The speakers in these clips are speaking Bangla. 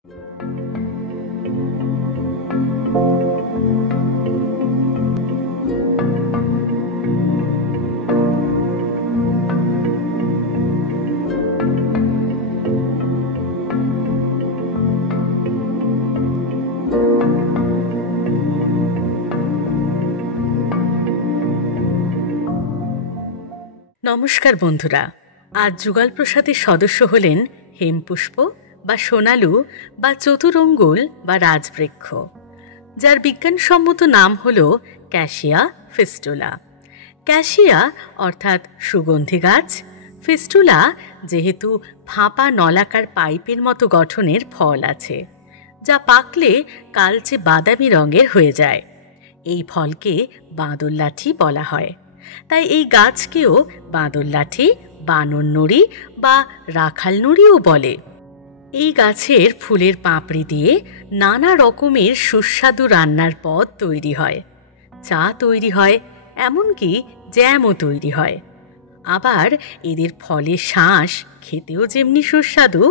নমস্কার বন্ধুরা, আজ যুগল প্রসাদের সদস্য হলেন হেমপুষ্প বা সোনালু বা চতুরঙ্গুল বা রাজবৃক্ষ, যার বিজ্ঞানসম্মত নাম হল ক্যাসিয়া ফিস্টুলা। ক্যাসিয়া অর্থাৎ সুগন্ধি গাছ, ফিস্টুলা যেহেতু ফাঁপা নলাকার পাইপের মতো গঠনের ফল আছে, যা পাকলে কালচে বাদামি রঙের হয়ে যায়। এই ফলকে বাঁদর লাঠি বলা হয়। তাই এই গাছকেও বাঁদর লাঠি, বানর নড়ি বা রাখাল নড়িও বলে। এই গাছের ফুলের পাপড়ি দিয়ে নানা রকমের সুস্বাদু রান্নার পদ তৈরি হয়, চা তৈরি হয়, এমনকি জ্যামও তৈরি হয়। আবার এদের ফলের শাঁস খেতেও যেমনি সুস্বাদু,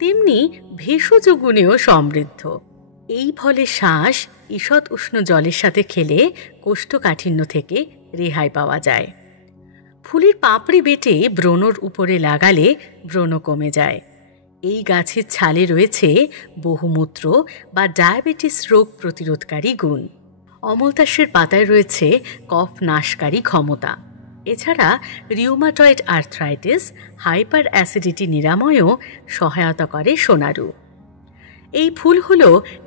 তেমনি ভেষজ গুণেও সমৃদ্ধ। এই ফলের শাঁস ঈষৎ উষ্ণ জলের সাথে খেলে কোষ্ঠকাঠিন্য থেকে রেহাই পাওয়া যায়। ফুলের পাপড়ি বেটে ব্রণর উপরে লাগালে ব্রণ কমে যায়। এই গাছের ছালে রয়েছে বহুমূত্র বা ডায়াবেটিস রোগ প্রতিরোধকারী গুণ। অমলতাসের পাতায় রয়েছে কফ নাশকারী ক্ষমতা। এছাড়া রিউমাটয়েড আর্থ্রাইটিস, হাইপার অ্যাসিডিটি নিরাময়েও সহায়তা করে সোনারু। এই ফুল হল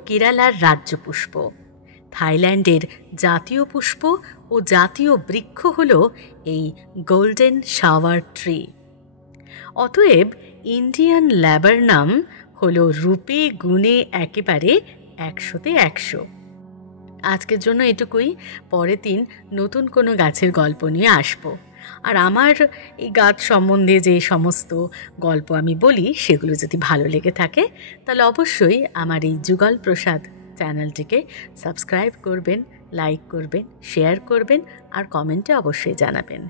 কেরালার রাজ্য পুষ্প। থাইল্যান্ডের জাতীয় পুষ্প ও জাতীয় বৃক্ষ হল এই গোল্ডেন শাওয়ার ট্রি। অতএব ইন্ডিয়ান ল্যাবারনাম হল রূপে গুণে একেবারে 100-তে 100। আজকের জন্য এটুকুই। পরের দিন নতুন কোনো গাছের গল্প নিয়ে আসব। আর আমার এই গাছ সম্বন্ধে যে সমস্ত গল্প আমি বলি, সেগুলো যদি ভালো লেগে থাকে তাহলে অবশ্যই আমার এই যুগল প্রসাদ চ্যানেলটিকে সাবস্ক্রাইব করবেন, লাইক করবেন, শেয়ার করবেন আর কমেন্টে অবশ্যই জানাবেন।